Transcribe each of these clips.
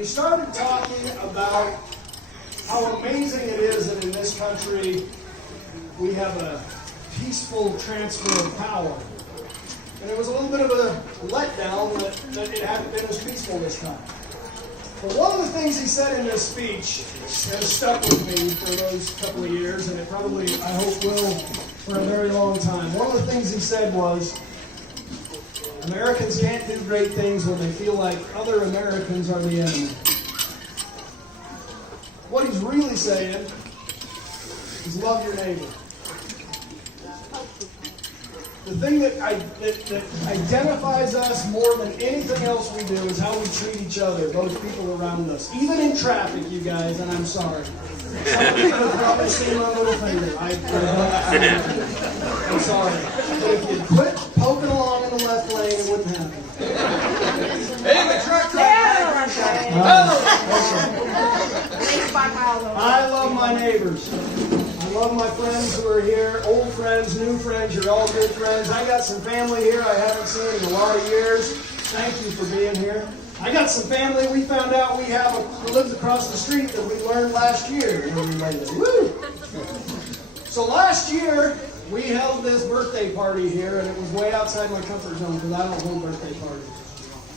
he started talking about how amazing it is that in this country we have a peaceful transfer of power. And it was a little bit of a letdown that it hadn't been as peaceful this time. But one of the things he said in this speech has stuck with me for those couple of years, and it probably, I hope, will for a very long time. One of the things he said was, Americans can't do great things when they feel like other Americans are the enemy. What he's really saying is love your neighbor. The thing that identifies us more than anything else we do is how we treat each other, those people around us. Even in traffic, you guys, and I'm sorry. Some people have probably seen my little finger. I'm sorry. But if you quit poking along in the left lane, it wouldn't happen. Hey, the truck I love my neighbors. I love my friends who are here, old friends, new friends, you're all good friends. I got some family here I haven't seen in a lot of years. Thank you for being here. I got some family we found out we have who lives across the street that we learned last year. Woo! So last year, we held this birthday party here, and it was way outside my comfort zone because I don't hold birthday parties.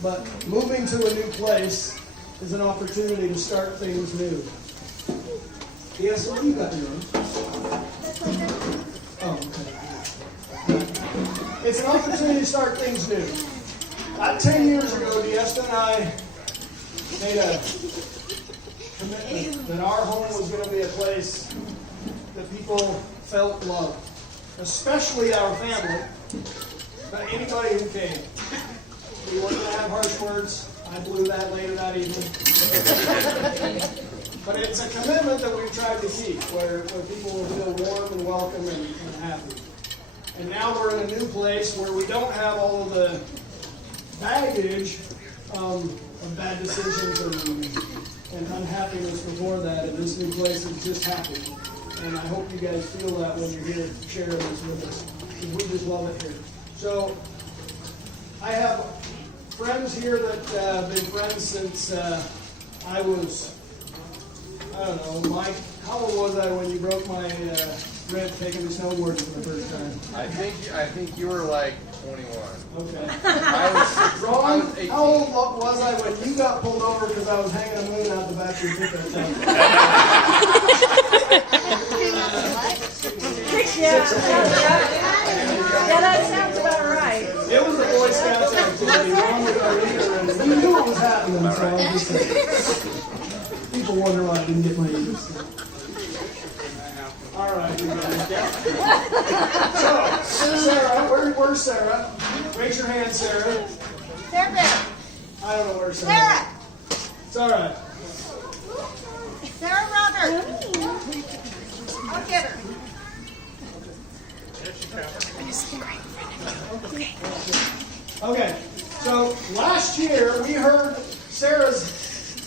But moving to a new place is an opportunity to start things new. Yes, what do you got yours? Oh, okay. It's an opportunity to start things new. About 10 years ago, Diesta and I made a commitment that our home was going to be a place that people felt loved, especially our family, but anybody who came. We weren't going to have harsh words. I blew that later that evening. But it's a commitment that we've tried to keep, where people will feel warm and welcome and happy. And now we're in a new place where we don't have all of the baggage of bad decisions and unhappiness before that. And this new place is just happy. And I hope you guys feel that when you're here sharing this with us, because we just love it here. So I have friends here that have been friends since I was, I don't know, Mike, how old was I when you broke my rib taking the snowboard for the first time? I think you were like 21. Okay. I was 18. How old was I when you got pulled over because I was hanging a moon out the back of your pickup truck? Yeah, that sounds about right. It was the Boy Scouts activity, along with our leader, and we knew what was happening, so I was just saying. People wonder why I didn't get my Eagles. All right, you guys. So, Sarah, where's Sarah? Raise your hand, Sarah. Sarah. I don't know where Sarah is. It's all right. Sarah Robert. I'll get her. Okay, so last year we heard Sarah's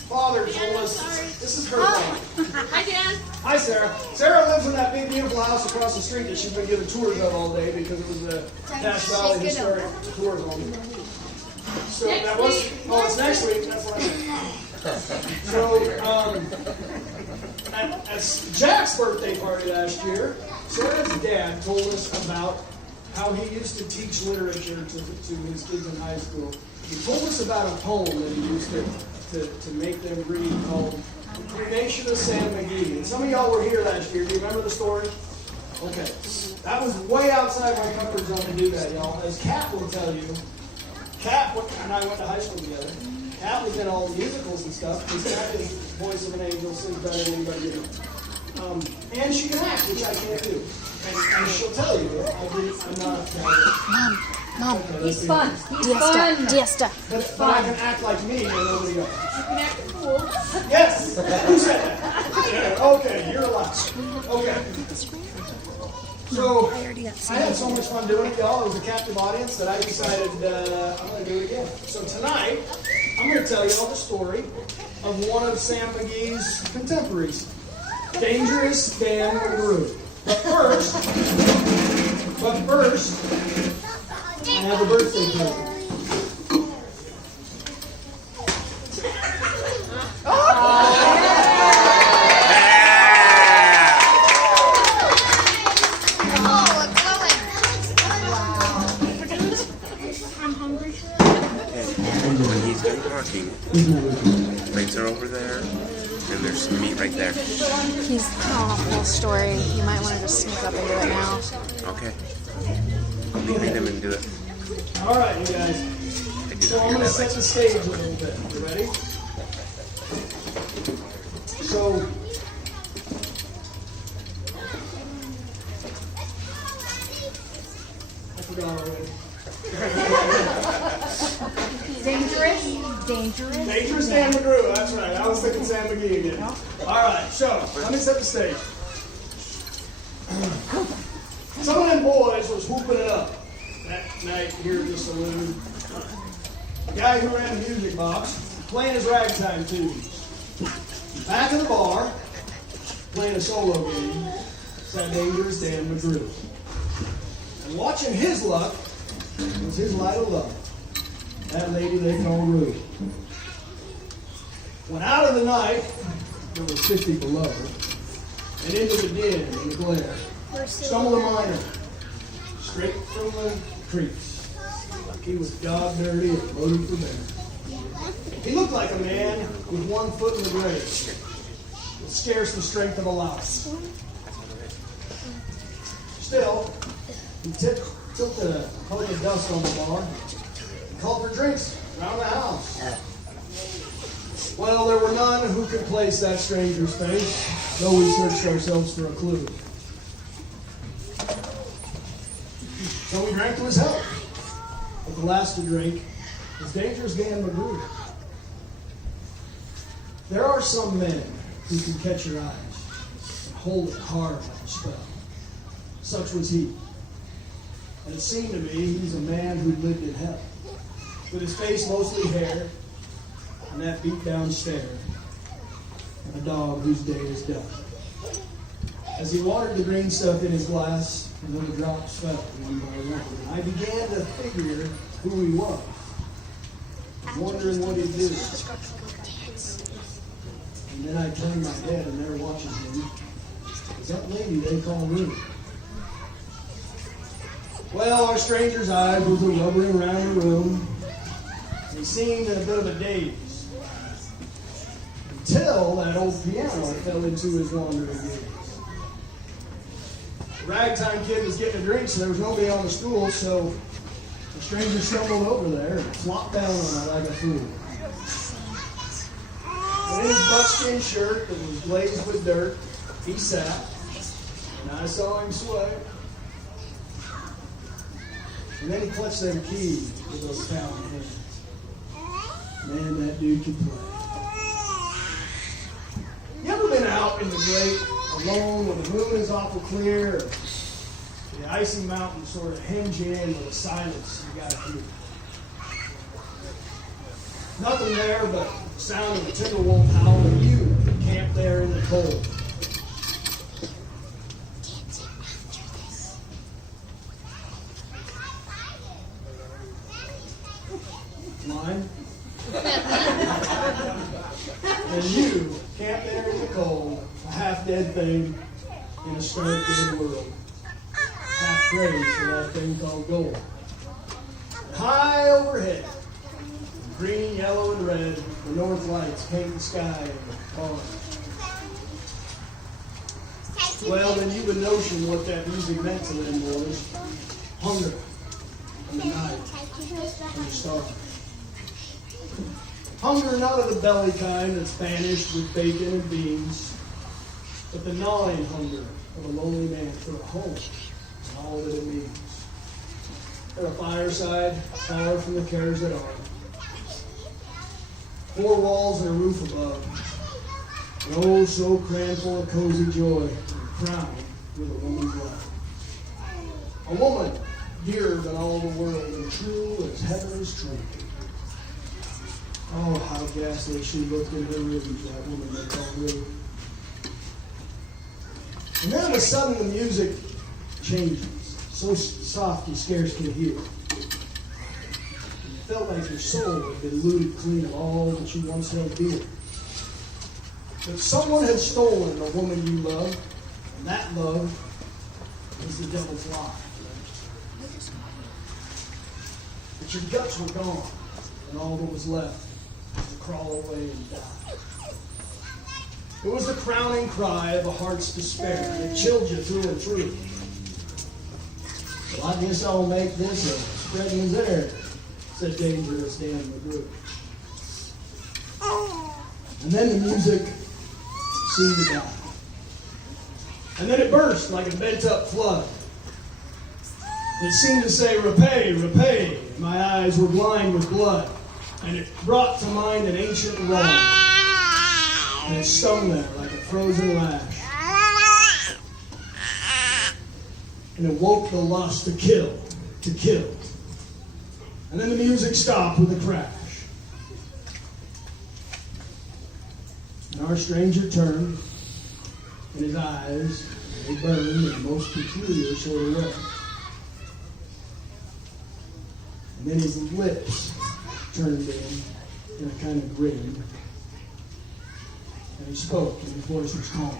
father told us, this is her mom. Hi, Dan. Hi, Sarah. Sarah lives in that big, beautiful house across the street that she's been giving tours of all day because it was the Cache Valley Historic Tour Zone. So that was, it's next week. That's what I meant. So, at Jack's birthday party last year, Sarah's dad told us about how he used to teach literature to his kids in high school. He told us about a poem that he used to make them read called The Creation of Sam McGee. And some of y'all were here last year. Do you remember the story? Okay. That was way outside my comfort zone to do that, y'all. As Kat will tell you, Kat and I went to high school together. Kat was in all the musicals and stuff. Because Kat is the voice of an angel, sings better than anybody else. And she can act, which I can't do. And she'll tell you, I'm not Mom, okay, he's fun. Diesta. But I can act like me and nobody else. You can act a fool. Yes! Who said that? Yeah, okay, you're allowed. Okay. So, I had so much fun doing it, y'all. It was a captive audience that I decided I'm going to do it again. So tonight, I'm going to tell y'all the story of one of Sam McGee's contemporaries, Dangerous Dan McGrew. But first, I have a birthday present. Plates are over there, and there's some meat right there. He's telling a whole story. You might want to just sneak up and do it now. Okay. I'll behind him and do it. All right, you guys. I do So I'm hear going to that set like the stage a little bit. You ready? So, I forgot already. Dangerous. Dangerous Dan McGrew, that's right. I was thinking Sam McGee again. All right, so let me set the stage. Some of them boys was whooping it up that night here at the saloon. The guy who ran the music box playing his ragtime tunes. Back in the bar, playing a solo game, sat Dangerous Dan McGrew. And watching his luck was his light of love. That lady they call Ruth. When out of the night, there was 50 below, and into the din and the glare, stumbled a miner, straight from the creeks, like he was god dirty and loaded for bear. He looked like a man with one foot in the grave, with scarce the strength of a louse. Still, he tilted a coat of dust on the bar, called for drinks around the house. Well, there were none who could place that stranger's face, though we searched ourselves for a clue. So we drank to his health. But the last to drink was Dangerous Dan McGrew. There are some men who can catch your eyes and hold it hard like a spell. Such was he. And it seemed to me he's a man who lived in hell, with his face mostly hair, and that beat-down stare, and a dog whose day is done. As he watered the green stuff in his glass, and when the drops fell one by one, I began to figure who he was, wondering what he'd do. And then I turned my head, and there watching him was that lady they call Ruth. Well, our stranger's eyes was a rubbering around the room. He seemed in a bit of a daze, until that old piano fell into his wandering gaze. The ragtime kid was getting a drink, so there was nobody on the stool, so the stranger stumbled over there and flopped down on it like a fool. In his buckskin shirt that was glazed with dirt, he sat, and I saw him sway. And then he clutched them keys with those pound hands. Man, that dude could play. You ever been out in the great, alone, when the moon is awful clear, or the icy mountains sort of hinge you in with a silence you gotta hear? Nothing there but the sound of the timber wolf howl, and you camped there in the cold. Mine? And you camped there in the cold, a half-dead thing in a stark-dead world, half praised for that thing called gold. And high overhead, green, yellow, and red, the north lights paint the sky in orange. Well, then you would notion what that music meant to them boys. Hunger, and the night, and the stars. Hunger not of the belly kind that's banished with bacon and beans, but the gnawing hunger of a lonely man for a home and all that it means. For a fireside, far from the cares that are. 4 walls and a roof above, and oh so crammed full of cozy joy, and crowned with a woman's love. A woman dearer than all the world, and true as heaven is true. Oh, how ghastly she looked in her ribs, that woman they call Ruth. And then of a sudden the music changes, so soft you scarce can hear. And you felt like your soul had been looted clean of all that you once held dear. But someone had stolen the woman you loved, and that love was the devil's lie. But your guts were gone, and all that was left to crawl away and die. It was the crowning cry of a heart's despair. It chilled you through and through. Well, I guess I'll make this a spreading there, said dangerous Dan McGrew. And then the music seemed to die. And then it burst like a bent-up flood. It seemed to say, repay, repay. My eyes were blind with blood. And it brought to mind an ancient wrong. And it stung there like a frozen lash. And it woke the lust to kill, to kill. And then the music stopped with a crash. And our stranger turned, and his eyes, they burned in a most peculiar sort of way. And then his lips turned in a kind of grin. And he spoke, and his voice was calm.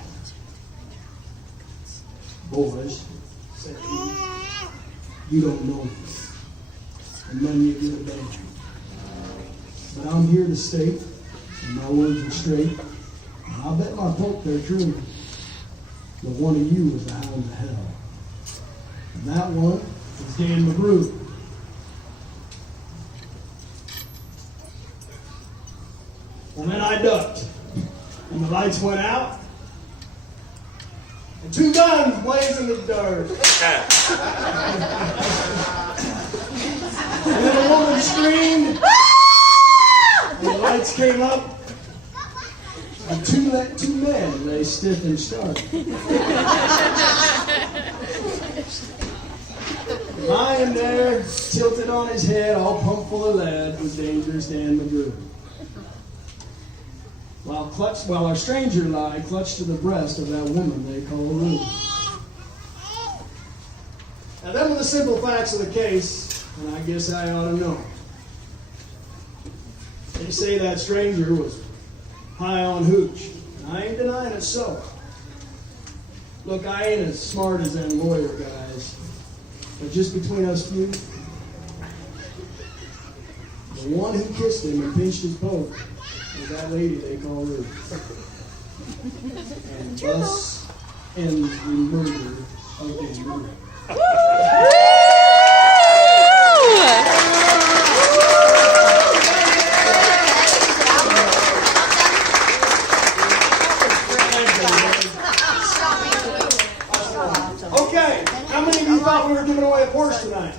Boys, said he, you don't know me, and none of you do the danger. But I'm here to state, and my words are straight, and I'll bet my poke they're true, that one of you is the hound of hell. And that one is Dan McGrew. And then I ducked, and the lights went out, and two guns blazed in the dark. And then a woman screamed, and the lights came up, and two men lay stiff and stark. Lying there, tilted on his head, all pumped full of lead, was dangerous Dan McGrew. While our stranger lay clutched to the breast of that woman they call Ruth. Now, them were the simple facts of the case, and I guess I ought to know. They say that stranger was high on hooch, and I ain't denying it's so. Look, I ain't as smart as them lawyer guys, but just between us few, the one who kissed him and pinched his poke was that lady they call Ruth. And thus ends the murder of Dan McGrew. Okay, how many of you thought we were giving away a Porsche tonight?